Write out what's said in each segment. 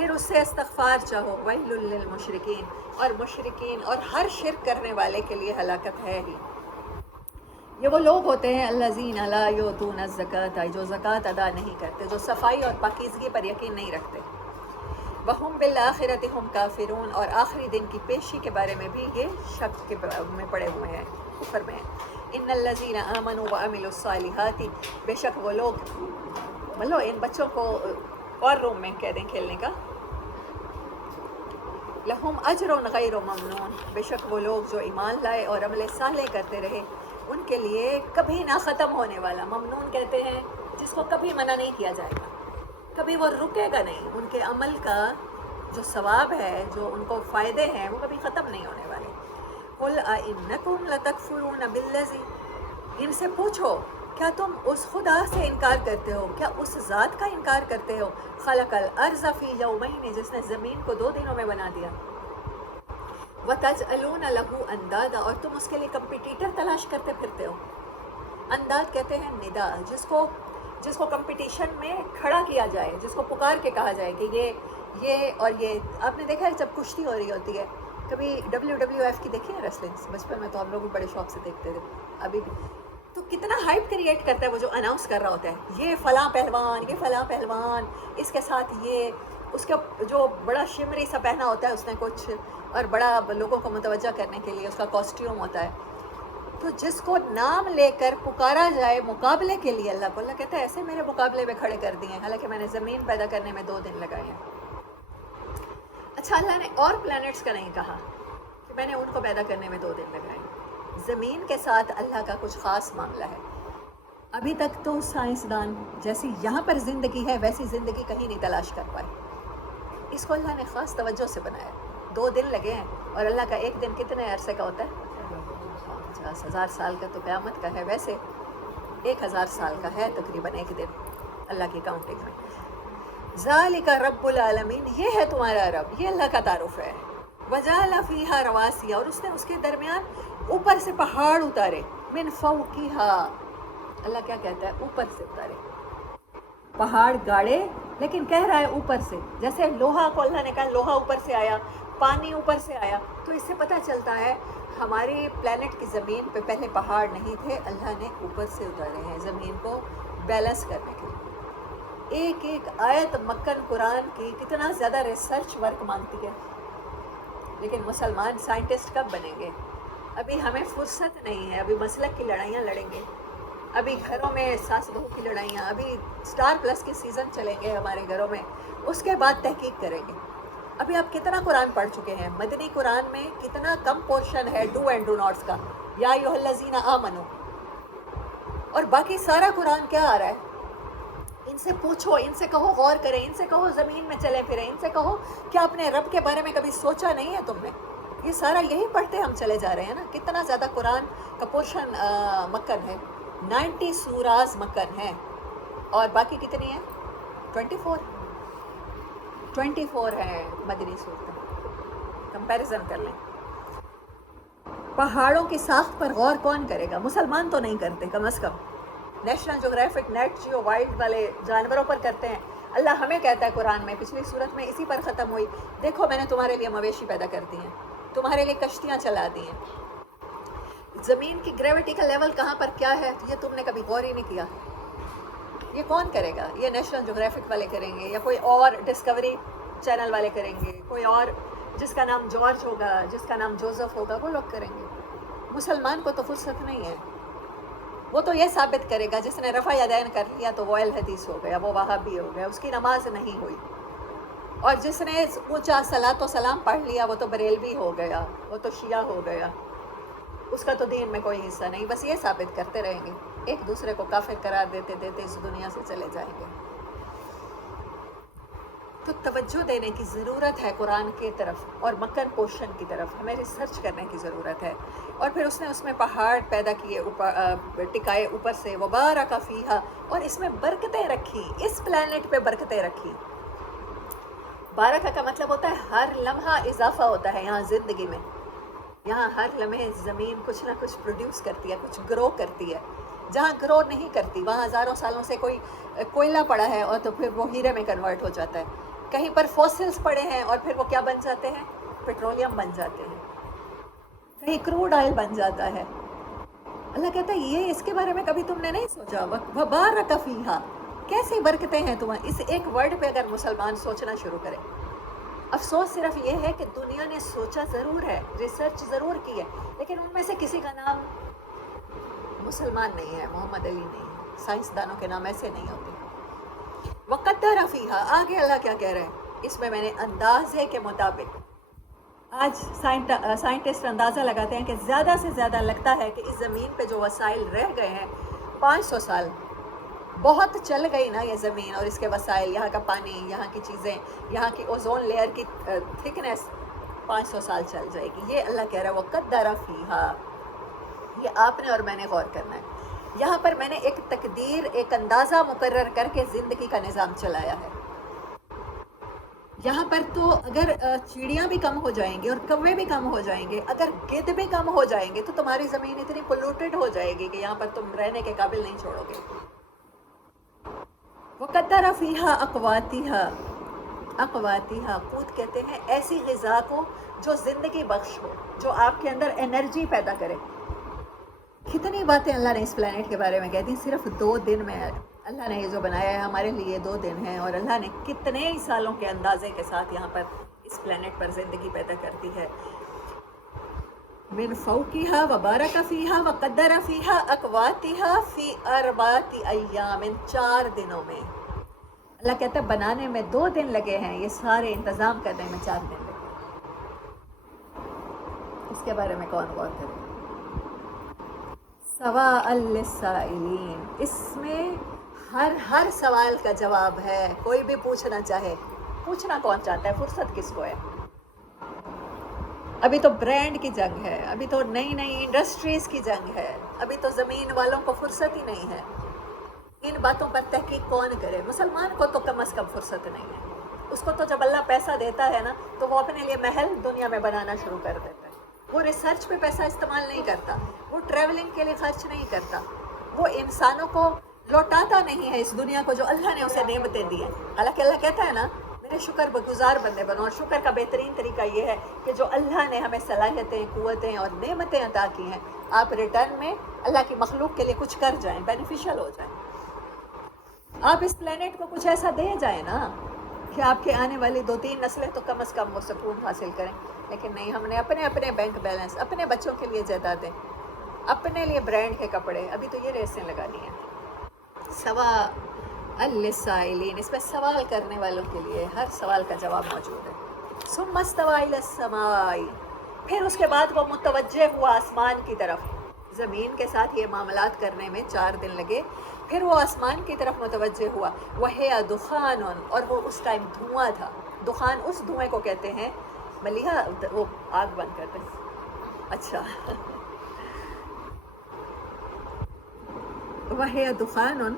پھر اس سے استغفار چاہو، ویل للمشرکین، اور مشرکین اور ہر شرک کرنے والے کے لیے ہلاکت ہے ہی۔ یہ وہ لوگ ہوتے ہیں الذین لا یؤتون الزکاۃ، جو زکوٰۃ ادا نہیں کرتے، جو صفائی اور پاکیزگی پر یقین نہیں رکھتے، وہم بالآخرۃ ہم کافرون، اور آخری دن کی پیشی کے بارے میں بھی یہ شک کے میں پڑے ہوئے ہیں، کفر میں ہیں۔ ان الذین آمنوا وعملوا الصالحات، بے شک وہ لوگ، بولو ان بچوں کو اور روم میں کہہ دیں کھیلنے کا، لہم اجر غیر ممنون، بے شک وہ لوگ جو ایمان لائے اور عمل صالح کرتے رہے، ان کے لیے کبھی نہ ختم ہونے والا، ممنون کہتے ہیں جس کو کبھی منع نہیں کیا جائے گا، کبھی وہ رکے گا نہیں، ان کے عمل کا جو ثواب ہے، جو ان کو فائدے ہیں، وہ کبھی ختم نہیں ہونے والے۔ قل اِنَّکُمْ لَتَکْفُرُونَ بِالَّذِی، ان سے پوچھو کیا تم اس خدا سے انکار کرتے ہو، کیا اس ذات کا انکار کرتے ہو، خلق الارض فی یومین، جس نے زمین کو 2 دنوں میں بنا دیا، وتجعلون لہ اندادا، اور تم اس کے لیے کمپٹیٹر تلاش کرتے پھرتے ہو۔ انداد کہتے ہیں ندا، جس کو کمپٹیشن میں کھڑا کیا جائے، جس کو پکار کے کہا جائے کہ یہ اور یہ۔ آپ نے دیکھا ہے جب کشتی ہو رہی ہوتی ہے، کبھی WWF کی دیکھی ہے ریسلنگس، بچپن میں تو ہم لوگ بھی بڑے شوق سے دیکھتے تھے، ابھی بھی تو کتنا ہائپ کریٹ کرتا ہے وہ جو اناؤنس کر رہا ہوتا ہے، یہ فلاں پہلوان، یہ فلاں پہلوان، اس کے ساتھ یہ، اس کا جو بڑا شمری سا پہنا ہوتا ہے اس نے کچھ، اور بڑا لوگوں کو متوجہ کرنے کے لیے اس کا کاسٹیوم ہوتا ہے۔ تو جس کو نام لے کر پکارا جائے مقابلے کے لیے، اللہ کہتا ہے ایسے میرے مقابلے میں کھڑے کر دیے ہیں، حالانکہ میں نے زمین پیدا کرنے میں 2 دن لگائے ہیں۔ اچھا، اللہ نے اور پلانٹس کا نہیں کہا کہ میں نے ان کو پیدا کرنے میں 2 دن لگائے ہیں۔ زمین کے ساتھ اللہ کا کچھ خاص معاملہ ہے۔ ابھی تک تو سائنسدان جیسی یہاں پر زندگی ہے ویسی زندگی کہیں نہیں تلاش کر پائے، اس کو اللہ نے خاص توجہ سے بنایا۔ 2 دن لگے ہیں، اور اللہ کا ایک دن کتنے عرصے کا ہوتا ہے؟ 50,000 سال کا تو قیامت کا ہے، ویسے 1000 سال کا ہے تقریباً ایک دن اللہ کی کاؤنٹنگ میں۔ ذالک رب العالمین، یہ ہے تمہارا رب، یہ اللہ کا تعارف ہے۔ وجعل فیہا رواسیا، اور اس نے اس کے درمیان اوپر سے پہاڑ اتارے، من فوقہا، اللہ کیا کہتا ہے؟ اوپر سے اتارے، پہاڑ گاڑے، لیکن کہہ رہا ہے اوپر سے، جیسے لوہا کو اللہ نے کہا لوہا اوپر سے آیا، پانی اوپر سے آیا، تو اس سے پتہ چلتا ہے ہماری پلانٹ کی زمین پہ پہلے پہاڑ نہیں تھے، اللہ نے اوپر سے اتارے ہیں زمین کو بیلنس کرنے کے لیے۔ ایک ایک آیت مکن قرآن کی کتنا زیادہ ریسرچ ورک مانگتی ہے، لیکن مسلمان سائنٹسٹ کب بنیں گے؟ ابھی ہمیں فرصت نہیں ہے، ابھی مسلک کی لڑائیاں لڑیں گے، ابھی گھروں میں ساس بہو کی لڑائیاں، ابھی اسٹار پلس کے سیزن چلیں گے ہمارے گھروں میں، اس کے بعد تحقیق کریں گے۔ ابھی آپ کتنا قرآن پڑھ چکے ہیں؟ مدنی قرآن میں کتنا کم پورشن ہے ڈو اینڈ ڈو ناٹس کا، یا ایھا الذین آمنو، اور باقی سارا قرآن کیا آ رہا ہے؟ ان سے پوچھو، ان سے کہو غور کریں، ان سے کہو زمین میں چلے پھریں، ان سے کہو کیا اپنے رب کے بارے میں کبھی سوچا نہیں ہے تم نے؟ یہ سارا یہی پڑھتے ہم چلے جا رہے ہیں نا۔ کتنا زیادہ قرآن کا پورشن مکن ہے، 90 سوراز مکن ہیں، اور باقی کتنی ہیں؟ 24 ہیں مدنی صورتیں، کمپیریزن کر لیں۔ پہاڑوں کی ساخت پر غور کون کرے گا؟ مسلمان تو نہیں کرتے، کم از کم National Geographic, Nat Geo Wild والے جانوروں پر کرتے ہیں۔ اللہ ہمیں کہتا ہے قرآن میں، پچھلی صورت میں اسی پر ختم ہوئی، دیکھو میں نے تمہارے لیے مویشی پیدا کر دی ہیں، تمہارے لیے کشتیاں چلا دی ہیں۔ زمین کی گریوٹی کا لیول کہاں پر کیا ہے یہ تم نے کبھی غور ہی نہیں کیا۔ یہ کون کرے گا؟ یہ نیشنل جغرافک والے کریں گے، یا کوئی اور ڈسکوری چینل والے کریں گے، کوئی اور جس کا نام جارج ہوگا، جس کا نام جوزف ہوگا، وہ لوگ کریں گے۔ مسلمان کو تو فرصت نہیں ہے، وہ تو یہ ثابت کرے گا جس نے رفع یدین کر لیا تو وہ اہل حدیث ہو گیا، وہ وہابی ہو گیا، اس کی نماز نہیں ہوئی، اور جس نے اونچا صلاۃ و سلام پڑھ لیا وہ تو بریلوی ہو گیا، وہ تو شیعہ ہو گیا، اس کا تو دین میں کوئی حصہ نہیں۔ بس یہ ثابت کرتے رہیں گے، ایک دوسرے کو کافر قرار دیتے دیتے اس دنیا سے چلے جائیں گے۔ تو توجہ دینے کی ضرورت ہے قرآن کی طرف اور مکن پوشن کی طرف، ہمیں ریسرچ کرنے کی ضرورت ہے۔ اور پھر اس نے اس میں پہاڑ پیدا کیے، ٹکائے اوپر سے، وبارک فیہا، اور اس میں برکتیں رکھی، اس پلانٹ پہ برکتیں رکھی۔ بارکہ کا مطلب ہوتا ہے ہر لمحہ اضافہ ہوتا ہے یہاں زندگی میں، یہاں ہر لمحے زمین کچھ نہ کچھ پروڈیوس کرتی ہے، کچھ گرو کرتی ہے۔ جہاں گرو نہیں کرتی وہاں ہزاروں سالوں سے کوئی کوئلہ پڑا ہے اور تو پھر وہ ہیرے میں کنورٹ ہو جاتا ہے۔ کہیں پر فوسلز پڑے ہیں اور پھر وہ کیا بن جاتے ہیں؟ پیٹرولیم بن جاتے ہیں، کہیں کروڈ آئل بن جاتا ہے۔ اللہ کہتا ہے یہ اس کے بارے میں کبھی تم نے نہیں سوچا؟ وَبَارَكَ فِيهَا، کیسی برکتیں ہیں تمہیں اس ایک ورڈ پہ اگر مسلمان سوچنا شروع کرے۔ افسوس صرف یہ ہے کہ دنیا نے سوچا ضرور ہے، ریسرچ ضرور کی ہے، لیکن ان میں سے کسی کا نام مسلمان نہیں ہے، محمد علی نہیں ہے، سائنسدانوں کے نام ایسے نہیں ہوتے۔ وَقَدَّرَ فِيهَا، آگے اللہ کیا کہہ رہے ہیں؟ اس میں نے اندازے کے مطابق، آج سائنٹسٹ اندازہ لگاتے ہیں کہ زیادہ سے زیادہ لگتا ہے کہ اس زمین پہ جو وسائل رہ گئے ہیں 500 سال، بہت چل گئی نا یہ زمین اور اس کے وسائل، یہاں کا پانی، یہاں کی چیزیں، یہاں کی اوزون لیئر کی تھکنیس 500 سال چل جائے گی۔ یہ اللہ کہہ رہا ہے وَقَدَّرَ فِيهَا، یہ آپ نے اور میں نے غور کرنا ہے۔ یہاں پر میں نے ایک تقدیر، ایک اندازہ مقرر کر کے زندگی کا نظام چلایا ہے۔ یہاں پر تو اگر چڑیاں بھی کم ہو جائیں گی اور کوے بھی کم ہو جائیں گے، اگر گدھ بھی کم ہو جائیں گے، تو تمہاری زمین اتنی پولوٹڈ ہو جائے گی کہ یہاں پر تم رہنے کے قابل نہیں چھوڑو گے۔ وَقَدَّرَ فِيهَا أَقْوَاتِهَا، اقواتیہا، قوت کہتے ہیں ایسی غذا کو جو زندگی بخش ہو، جو آپ کے اندر انرجی پیدا کرے۔ کتنی باتیں اللہ نے اس پلانٹ کے بارے میں کہہ دی صرف 2 دن میں۔ اللہ نے یہ جو بنایا ہے ہمارے لیے 2 دن ہیں، اور اللہ نے کتنے ہی سالوں کے اندازے کے ساتھ یہاں پر اس پلانٹ پر زندگی پیدا کرتی ہے۔ من فوقها وبارک فیہا وقدر فیہا اقواتہا فی 4 ایام، 4 دنوں میں۔ اللہ کہتا ہے بنانے میں 2 دن لگے ہیں، یہ سارے انتظام کرنے میں 4 دن لگے۔ اس کے بارے میں کون غور کرے؟ سواء للسائلین، اس میں ہر سوال کا جواب ہے۔ کوئی بھی پوچھنا چاہے، پوچھنا کون چاہتا ہے، فرصت کس کو ہے؟ ابھی تو برانڈ کی جنگ ہے، ابھی تو نئی انڈسٹریز کی جنگ ہے، ابھی تو زمین والوں کو فرصت ہی نہیں ہے۔ ان باتوں پر تحقیق کون کرے؟ مسلمان کو تو کم از کم فرصت نہیں ہے۔ اس کو تو جب اللہ پیسہ دیتا ہے نا، تو وہ اپنے لیے محل دنیا میں بنانا شروع کر دیتا ہے۔ وہ ریسرچ پہ پیسہ استعمال نہیں کرتا، وہ ٹریولنگ کے لیے خرچ نہیں کرتا، وہ انسانوں کو لوٹاتا نہیں ہے اس دنیا کو جو اللہ نے اسے نعمتیں دی ہیں۔ حالانکہ اللہ کہتا ہے نا میرے شکر گزار بندے بنو، اور شکر کا بہترین طریقہ یہ ہے کہ جو اللہ نے ہمیں صلاحیتیں، قوتیں اور نعمتیں عطا کی ہیں، آپ ریٹرن میں اللہ کی مخلوق کے لیے کچھ کر جائیں، بینیفیشل ہو جائیں۔ آپ اس پلانٹ کو کچھ ایسا دے جائیں نا کہ آپ کے آنے والی 2-3 نسلیں تو کم از کم وہ سکون حاصل کریں۔ لیکن نہیں، ہم نے اپنے بینک بیلنس، اپنے بچوں کے لیے جائیدادیں، اپنے لیے برانڈ کے کپڑے، ابھی تو یہ ریسیں لگانی ہیں۔ سواء للسائلین، اس میں سوال کرنے والوں کے لیے ہر سوال کا جواب موجود ہے۔ ثم استوى الى السماء، پھر اس کے بعد وہ متوجہ ہوا آسمان کی طرف۔ زمین کے ساتھ یہ معاملات کرنے میں 4 دن لگے، پھر وہ آسمان کی طرف متوجہ ہوا۔ وَهِيَ دُخَانٌ، اور وہ اس ٹائم دھواں تھا۔ دخان اس دھوئیں کو کہتے ہیں، ملیحہ وہ آگ بند کرتے ہیں، اچھا وَهِيَ دُخَانٌ،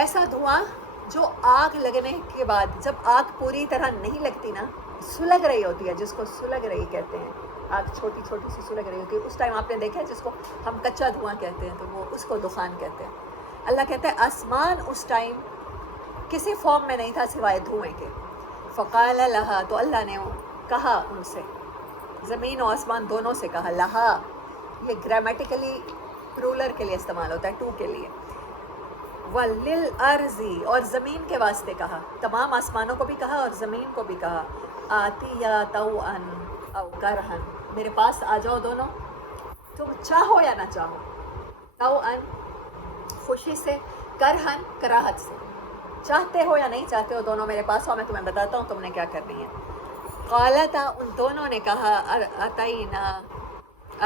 ایسا دھواں جو آگ لگنے کے بعد، جب آگ پوری طرح نہیں لگتی نا، سلگ رہی ہوتی ہے، جس کو سلگ رہی کہتے ہیں، آگ چھوٹی چھوٹی سی سلگ رہی ہوتی ہے، اس ٹائم آپ نے دیکھا ہے جس کو ہم کچا دھواں کہتے ہیں، تو وہ اس کو دخان کہتے ہیں۔ اللہ کہتا ہے آسمان اس ٹائم کسی فارم میں نہیں تھا سوائے دھوئیں کے۔ فقال لہا، تو اللہ نے کہا ان سے، زمین و آسمان دونوں سے کہا، لہا یہ گرامیٹیکلی پلورل کے لیے استعمال ہوتا ہے، ٹو کے لیے۔ وَلِلْأَرْضِ، اور زمین کے واسطے کہا، تمام آسمانوں کو بھی کہا اور زمین کو بھی کہا، آتِیَا طَوْعًا أَوْ كَرْهًا، میرے پاس آ جاؤ دونوں، تم چاہو یا نہ چاہو، طَوْعًا خوشی سے، کرہن کراہت سے، چاہتے ہو یا نہیں چاہتے ہو دونوں میرے پاس ہو، میں تمہیں بتاتا ہوں تم نے کیا کرنی ہے۔ قالتا، ان دونوں نے کہا،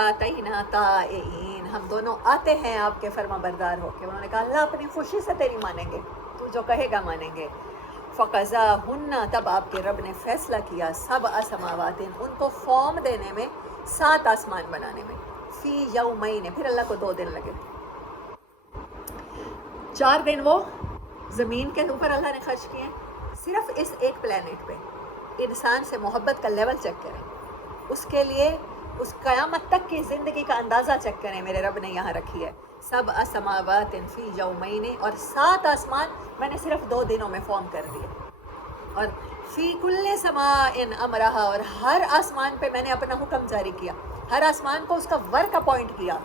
آتینا طائعین، ہم دونوں آتے ہیں آپ کے فرما بردار ہو کے۔ انہوں نے کہا اللہ اپنی خوشی سے تیری مانیں گے، تو جو کہے گا مانیں گے۔ فقضاہن، تب آپ کے رب نے فیصلہ کیا، 7 سماوات، ان کو فارم دینے میں، 7 آسمان بنانے میں، فی یومین، پھر اللہ کو 2 دن لگے۔ 4 دن وہ زمین کے اوپر اللہ نے خرچ کیے، صرف اس ایک پلانٹ پہ۔ انسان سے محبت کا لیول چیک کریں، اس کے لیے اس قیامت تک کی زندگی کا اندازہ چیک کریں، میرے رب نے یہاں رکھی ہے 7 سماوات فی یومین، اور 7 آسمان میں نے صرف 2 دنوں میں فارم کر دیے۔ اور فی کل سماء امرہا، اور ہر آسمان پہ میں نے اپنا حکم جاری کیا، ہر آسمان کو اس کا ورک اپوائنٹ کیا۔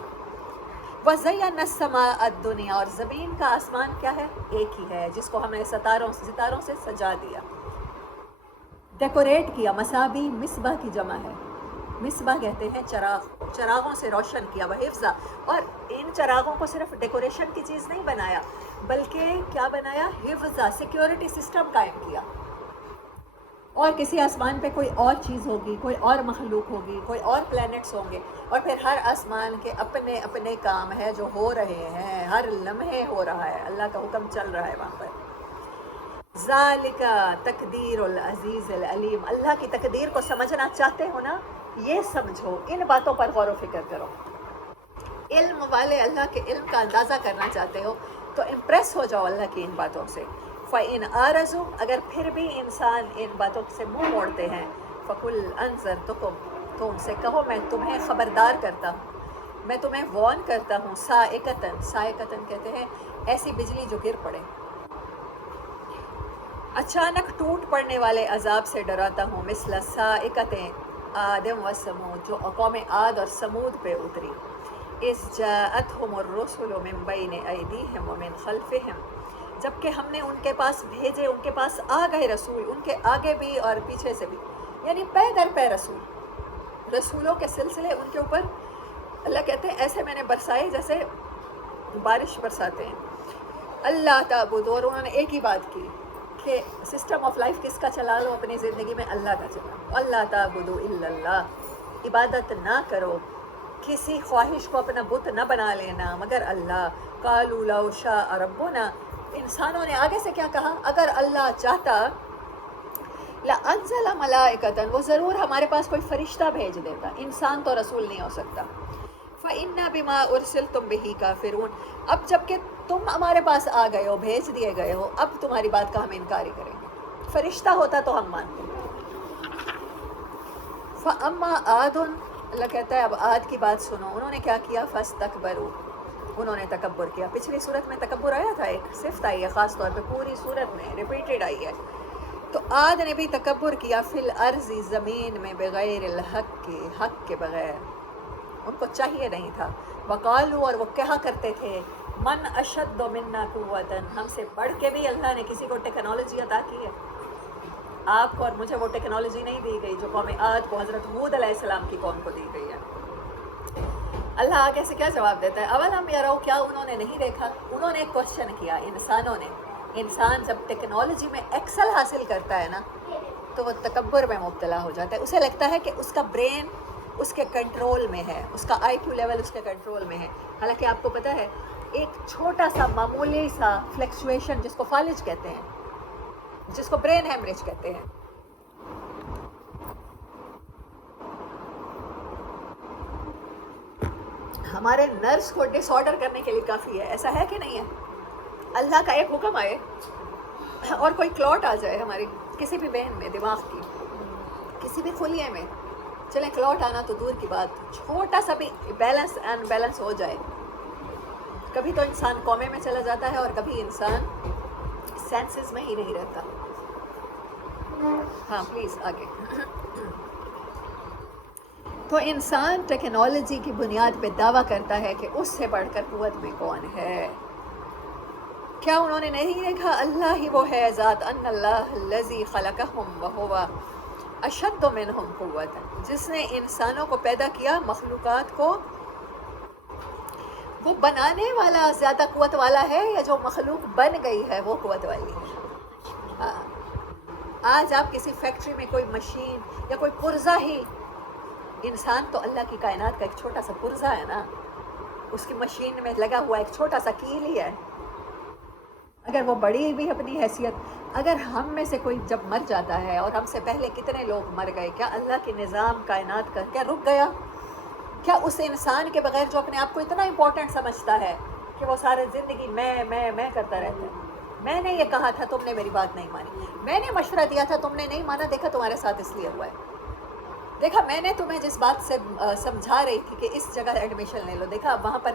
وَزَيَّنَّا السَّمَاءَ الدُّنْيَا، اور زمین کا آسمان کیا ہے؟ ایک ہی ہے، جس کو ہم نے ستاروں سے سجا دیا، ڈیکوریٹ کیا۔ مصابیح مصباح کی جمع ہے، مصباح کہتے ہیں چراغ، چراغوں سے روشن کیا، وحفظہ، اور ان چراغوں کو صرف ڈیکوریشن کی چیز نہیں بنایا، بلکہ کیا بنایا؟ حفظہ، سیکیورٹی سسٹم قائم کیا۔ اور کسی آسمان پہ کوئی اور چیز ہوگی، کوئی اور مخلوق ہوگی، کوئی اور پلینٹس ہوں گے، اور پھر ہر آسمان کے اپنے اپنے کام ہے جو ہو رہے ہیں، ہر لمحے ہو رہا ہے، اللہ کا حکم چل رہا ہے وہاں پر۔ ذالک تقدیر العزیز العلیم، اللہ کی تقدیر کو سمجھنا چاہتے ہو نا، یہ سمجھو، ان باتوں پر غور و فکر کرو۔ علم والے اللہ کے علم کا اندازہ کرنا چاہتے ہو تو امپریس ہو جاؤ اللہ کی ان باتوں سے۔ فَإِنْ أَعْرَضُوا، اگر پھر بھی انسان ان باتوں سے منہ موڑتے ہیں، فَقُلْ أَنذَرْتُكُمْ، تو ان سے کہو میں تمہیں خبردار کرتا ہوں، میں تمہیں وارن کرتا ہوں، صاعقۃ، صاعقۃ کہتے ہیں ایسی بجلی جو گر پڑے، اچانک ٹوٹ پڑنے والے عذاب سے ڈراتا ہوں، مثل صاعقۃ عاد و ثمود، جو قوم عاد اور سمود پہ اتری۔ اذ جاءتهم الرسل من بین ایدیہم ومن خلفہم، جبکہ ہم نے ان کے پاس بھیجے، ان کے پاس آ گئے رسول، ان کے آگے بھی اور پیچھے سے بھی، یعنی پے در پے رسول، رسولوں کے سلسلے ان کے اوپر اللہ کہتے ہیں ایسے میں نے برسائے جیسے بارش برساتے ہیں۔ اللہ تعبدوا، اور انہوں نے ایک ہی بات کی کہ سسٹم آف لائف کس کا چلا لو اپنی زندگی میں؟ اللہ کا چلا لو۔ اللہ تعبدوا الا اللہ، عبادت نہ کرو، کسی خواہش کو اپنا بت نہ بنا لینا مگر اللہ۔ قالوا لو شاء ربنا، انسانوں نے آگے سے کیا کہا؟ اگر اللہ چاہتا لَأَنزَلَ مَلَائِكَةً، وہ ضرور ہمارے پاس کوئی فرشتہ بھیج دیتا، انسان تو رسول نہیں ہو سکتا۔ فَإِنَّا بِمَا أُرْسِلْتُمْ بِهِ كَافِرُونَ، اب جب کہ تم ہمارے پاس آ گئے ہو، بھیج دیے گئے ہو، اب تمہاری بات کا ہم انکار ہی کریں گے، فرشتہ ہوتا تو ہم مانتے۔ فَأَمَّا عَادٌ، اللہ کہتا ہے اب عاد کی بات سنو، انہوں نے کیا کیا؟ فَاسْتَكْبَرُوا، انہوں نے تکبر کیا۔ پچھلی صورت میں تکبر آیا تھا، ایک صفت آئی ہے خاص طور پہ، پوری صورت میں ریپیٹڈ آئی ہے۔ تو عاد نے بھی تکبر کیا، فی الارض، زمین میں، بغیر الحق کے، حق کے بغیر، ان کو چاہیے نہیں تھا۔ وقالو، اور وہ کہا کرتے تھے، من اشد منا قوتا، ہم سے بڑھ کے بھی اللہ نے کسی کو ٹیکنالوجی عطا کی ہے؟ آپ کو اور مجھے وہ ٹیکنالوجی نہیں دی گئی جو قوم عاد کو، حضرت ہود علیہ السلام کی قوم کو دی گئی ہے۔ اللہ آگے سے کیا جواب دیتا ہے؟ اولم یروا، کیا انہوں نے نہیں دیکھا؟ انہوں نے ایک کوشچن کیا، انسانوں نے، انسان جب ٹیکنالوجی میں ایکسل حاصل کرتا ہے نا تو وہ تکبر میں مبتلا ہو جاتا ہے، اسے لگتا ہے کہ اس کا برین اس کے کنٹرول میں ہے، اس کا آئی کیو لیول اس کے کنٹرول میں ہے۔ حالانکہ آپ کو پتہ ہے ایک چھوٹا سا معمولی سا فلیکچویشن جس کو فالج کہتے ہیں، جس کو برین ہیمریج کہتے ہیں، ہمارے نرس کو ڈس آرڈر کرنے کے لیے کافی ہے، ایسا ہے کہ نہیں ہے؟ اللہ کا ایک حکم آئے اور کوئی کلاٹ آ جائے ہماری کسی بھی وین میں، دماغ کی کسی بھی خلیے میں، چلیں کلاٹ آنا تو دور کی بات، چھوٹا سا بھی بیلنس ان بیلنس ہو جائے، کبھی تو انسان کومے میں چلا جاتا ہے اور کبھی انسان سینسز میں ہی نہیں رہتا۔ ہاں پلیز آگے۔ تو انسان ٹیکنالوجی کی بنیاد پہ دعویٰ کرتا ہے کہ اس سے بڑھ کر قوت میں کون ہے؟ کیا انہوں نے نہیں دیکھا اللہ ہی وہ ہے ذات، ان اللہ الذی خلقہم وہو اشد منہم قوۃ، جس نے انسانوں کو پیدا کیا، مخلوقات کو، وہ بنانے والا زیادہ قوت والا ہے یا جو مخلوق بن گئی ہے وہ قوت والی ہے؟ آج آپ کسی فیکٹری میں کوئی مشین یا کوئی پرزہ ہی، انسان تو اللہ کی کائنات کا ایک چھوٹا سا پرزہ ہے نا، اس کی مشین میں لگا ہوا ایک چھوٹا سا کیل ہی ہے، اگر وہ بڑی بھی اپنی حیثیت، اگر ہم میں سے کوئی جب مر جاتا ہے، اور ہم سے پہلے کتنے لوگ مر گئے، کیا اللہ کے نظام کائنات کا کیا رک گیا؟ کیا اس انسان کے بغیر جو اپنے آپ کو اتنا امپورٹنٹ سمجھتا ہے کہ وہ سارے زندگی میں کرتا رہتا ہے، میں نے یہ کہا تھا تم نے میری بات نہیں مانی، میں نے مشورہ دیا تھا تم نے نہیں مانا، دیکھا تمہارے ساتھ اس لیے ہوا ہے، دیکھا میں نے تمہیں جس بات سے سمجھا رہی تھی کہ اس جگہ ایڈمیشن لے لو، دیکھا وہاں پر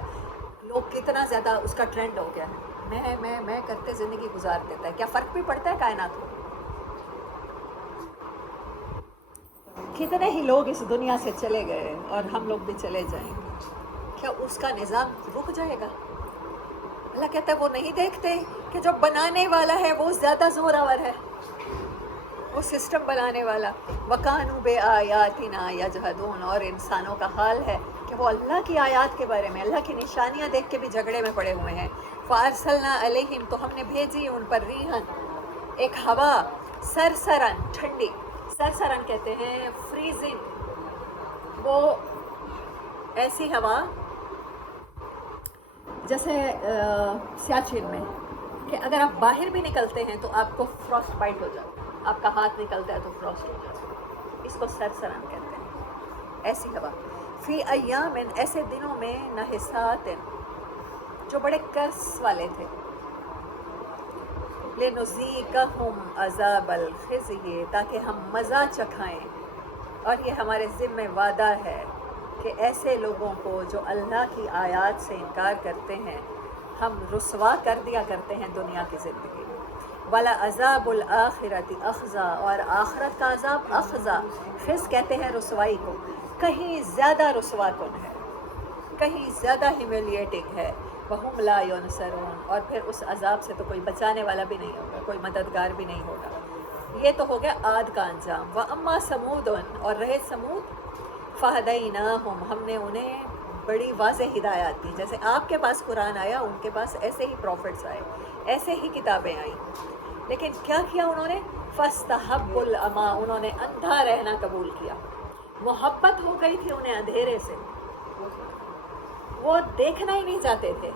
لوگ کتنا زیادہ اس کا ٹرینڈ ہو گیا ہے، میں کرتے زندگی گزار دیتا ہے، کیا فرق بھی پڑتا ہے کائنات کو؟ کتنے ہی لوگ اس دنیا سے چلے گئے اور ہم لوگ بھی چلے جائیں گے، کیا اس کا نظام رک جائے گا؟ اللہ کہتا ہے وہ نہیں دیکھتے کہ جو بنانے والا ہے وہ زیادہ زوراور ہے، وہ سسٹم بنانے والا۔ وَقَانُوا بِآيَاتِنَا يَجْحَدُونَ، اور انسانوں کا حال ہے کہ وہ اللہ کی آیات کے بارے میں، اللہ کی نشانیاں دیکھ کے بھی جھگڑے میں پڑے ہوئے ہیں۔ فَأَرْسَلْنَا عَلَيْهِمْ، تو ہم نے بھیجی ان پر ریحًا، ایک ہوا، سرسرن، ٹھنڈی، سرسرن کہتے ہیں فریزنگ، وہ ایسی ہوا جیسے سیاچن میں کہ اگر آپ باہر بھی نکلتے ہیں تو آپ کو فراسٹ بائٹ ہو جاتا ہے، آپ کا ہاتھ نکلتا ہے تو فراسٹ ہو جاتا ہے، اس کو سرسرن کہتے ہیں، ایسی ہوا۔ فی ایام، ایسے دنوں میں، نحسات، جو بڑے قرص والے تھے، لنذیقہم عذاب الخزی، تاکہ ہم مزہ چکھائیں، اور یہ ہمارے ذمہ وعدہ ہے کہ ایسے لوگوں کو جو اللہ کی آیات سے انکار کرتے ہیں ہم رسوا کر دیا کرتے ہیں دنیا کی زندگی میں۔ وَلَعَذَابُ الْآخِرَةِ أَخْزَىٰ، اور آخرت کا عذاب اخزا، خز کہتے ہیں رسوائی کو، کہیں زیادہ رسوا کن ہے، کہیں زیادہ ہیومیلیٹنگ ہے۔ وَهُمْ لَا يُنصَرُونَ، اور پھر اس عذاب سے تو کوئی بچانے والا بھی نہیں ہوگا، کوئی مددگار بھی نہیں ہوگا۔ یہ تو ہو گیا عاد کا انجام۔ وَأَمَّا ثَمُودٌ، اور رہے سمود، فَهَدَيْنَاهُمْ، ہم نے انہیں بڑی واضح ہدایات دی، جیسے آپ کے پاس قرآن آیا ان کے پاس ایسے ہی پروفٹس آئے، ایسے ہی کتابیں آئیں، لیکن کیا کیا انہوں نے؟ فَاسْتَحَبُّوا الْعَمَىٰ، انہوں نے اندھا رہنا قبول کیا، محبت ہو گئی تھی انہیں اندھیرے سے، وہ دیکھنا ہی نہیں چاہتے تھے۔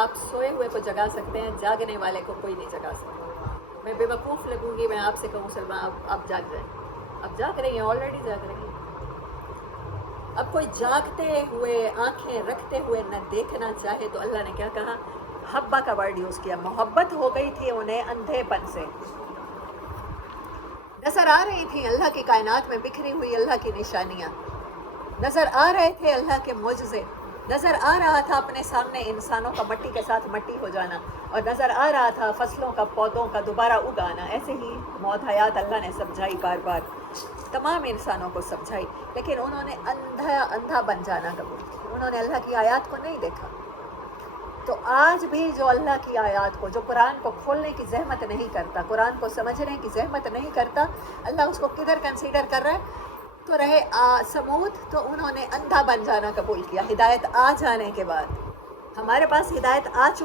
آپ سوئے ہوئے کو جگا سکتے ہیں، جاگنے والے کو کوئی نہیں جگا سکتا۔ میں بے وقوف لگوں گی میں آپ سے کہوں سلمہ آپ جاگ جائیں، اب جاگ رہی ہیں، آلریڈی جاگ رہی ہیں۔ اب کوئی جاگتے ہوئے آنکھیں رکھتے ہوئے نہ دیکھنا چاہے تو اللہ نے کیا کہا؟ حبہ کا ورڈ یوز کیا، محبت ہو گئی تھی انہیں اندھے پن سے، نظر آ رہی تھی اللہ کی کائنات میں بکھری ہوئی اللہ کی نشانیاں، نظر آ رہے تھے اللہ کے معجزے، نظر آ رہا تھا اپنے سامنے انسانوں کا مٹی کے ساتھ مٹی ہو جانا، اور نظر آ رہا تھا فصلوں کا، پودوں کا دوبارہ اگانا، ایسے ہی موت حیات اللہ نے سمجھائی بار بار، تمام انسانوں کو سمجھائی، لیکن انہوں نے اندھا بن جانا قبول کیا، انہوں نے اللہ کی آیات کو نہیں دیکھا۔ تو آج بھی جو اللہ کی آیات کو، جو قرآن کو کھولنے کی زحمت نہیں کرتا، قرآن کو سمجھنے کی زحمت نہیں کرتا، اللہ اس کو کدھر کنسیڈر کر رہا ہے؟ تو رہے سمود، تو انہوں نے اندھا بن جانا قبول کیا ہدایت آ جانے کے بعد۔ ہمارے پاس ہدایت آ چکی